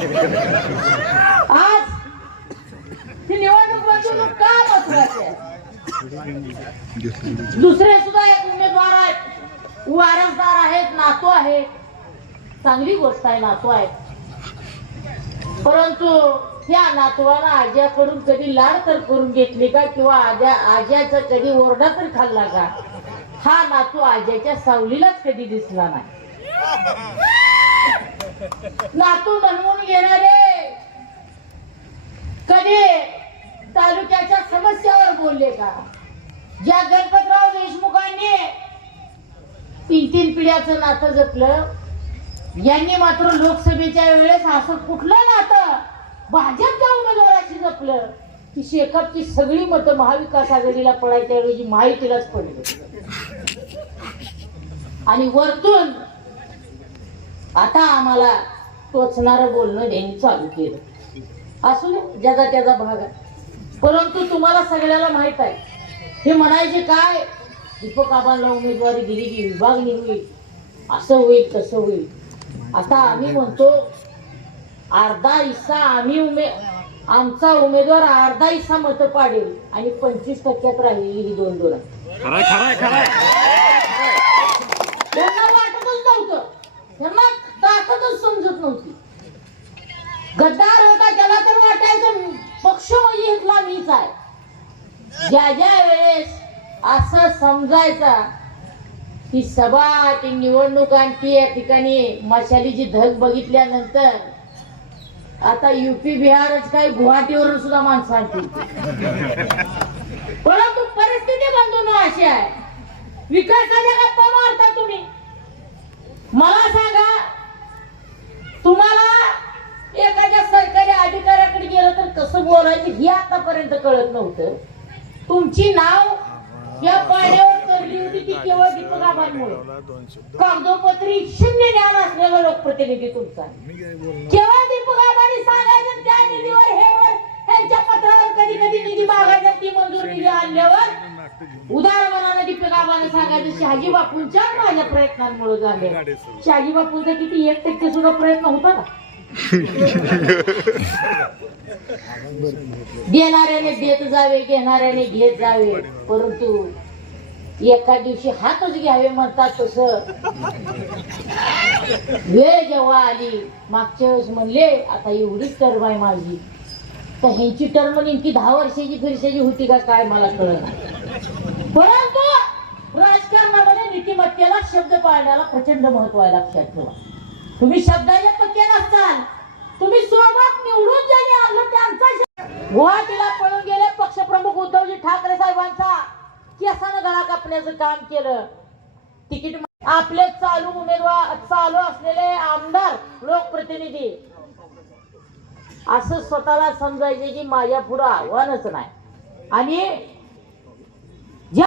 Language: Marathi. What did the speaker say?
आज ही निवडणूक का महत्वाची दुसरे सुद्धा एक उमेदवार आहेत. वारसदार आहेत नातू आहे चांगली गोष्ट आहे नातू आहेत. परंतु त्या नातवाला आज्याकडून कधी लाड तर करून घेतली का किंवा आज्या आज्याचा कधी ओरडा तर खाल्ला का? हा नातू आज्याच्या सावलीलाच कधी दिसला नाही. नातू बनवून घेणारे. कधी तालुक्याच्या समस्यावर बोलले का? ज्या गणपतराव देशमुखांनी तीन तीन पिढ्याचं नातं जपलं यांनी मात्र लोकसभेच्या वेळेस असं कुठलं नातं भाजपच्या उमेदवाराशी जपलं की शेखरची सगळी मतं महाविकास आघाडीला पडायच्या ऐवजी माहितीलाच पडली. आणि वरतून आता आम्हाला टोचणारं बोलणं त्यांनी चालू केलं. असू दे ज्याचा त्याचा भाग आहे. परंतु तुम्हाला सगळ्याला माहीत आहे. हे म्हणायचे काय? दीपक आबांना उमेदवारी दिली की विभागणी होईल असं होईल तसं होईल. आता आम्ही म्हणतो अर्धा हिस्सा आम्ही उमे आमचा उमेदवार अर्धा हिस्सा मतं पाडेल आणि पंचवीस टक्क्यात राहिलेली ही दोन दोन. त्यांना वाटतच नव्हतं. त्यांना गद्दार होता त्याला तर वाटायचं पक्ष इथला मीच आहे. ज्या ज्या वेळेस असं समजायचा ती सभा ती निवडणूक आणि या ठिकाणी मशालीची धग बघितल्यानंतर आता युपी बिहारच काही गुवाहाटीवरून सुद्धा माणसांची परंतु परिस्थिती बंधून अशी आहे. विकासाच्या गप्पा मारता तुम्ही. मला सांगा तुम्हाला आतापर्यंत कळत नव्हतं. तुमची नाव या पाण्यावर करली होती ती केवळ दीपक आबांमुळे. कागदोपत्री शून्य ज्ञान असलेला लोकप्रतिनिधी तुमचा. केवळ दीपक आबांनी सांगायचं त्या निधीवर हे त्यांच्या पत्रावर कधी कधी निधी मागायचा ती मंजूर निधी आणल्यावर उदाहरणानं दीपक आबाने सांगायचं शहाजी बापूंच्या माझ्या प्रयत्नांमुळे झाले शहाजी बापूंचा किती एक टक्के सुद्धा प्रयत्न होता का देणाऱ्याने देत जावे घेणाऱ्याने घेत जावे. परंतु एका दिवशी हातच घ्यावे म्हणतात तसं. वेळ जेव्हा आली मागच्या वेळेस म्हणले आता एवढीच टर्म आहे माझी. तर ह्यांची टर्म नेमकी दहा वर्षाची फिरशाची होती का काय मला कळत परंतु राजकारणामध्ये नीतिमत्तेला शब्द पाळण्याला प्रचंड महत्त्व आहे लक्षात ठेवा. तुम्ही शब्दाचे पक्के नसताल तुम्ही सोबत निवडून ज्याने आणलं त्यांचा गुवाहाटीला पळून गेले पक्षप्रमुख उद्धवजी ठाकरे साहेबांचा. केसानं गळा कापण्याचं काम केलं. तिकीट आपले चालू उमेदवार चालू असलेले आमदार लोकप्रतिनिधी. असं स्वतःला समजायचे की माझ्या पुढं आव्हानच नाही. आणि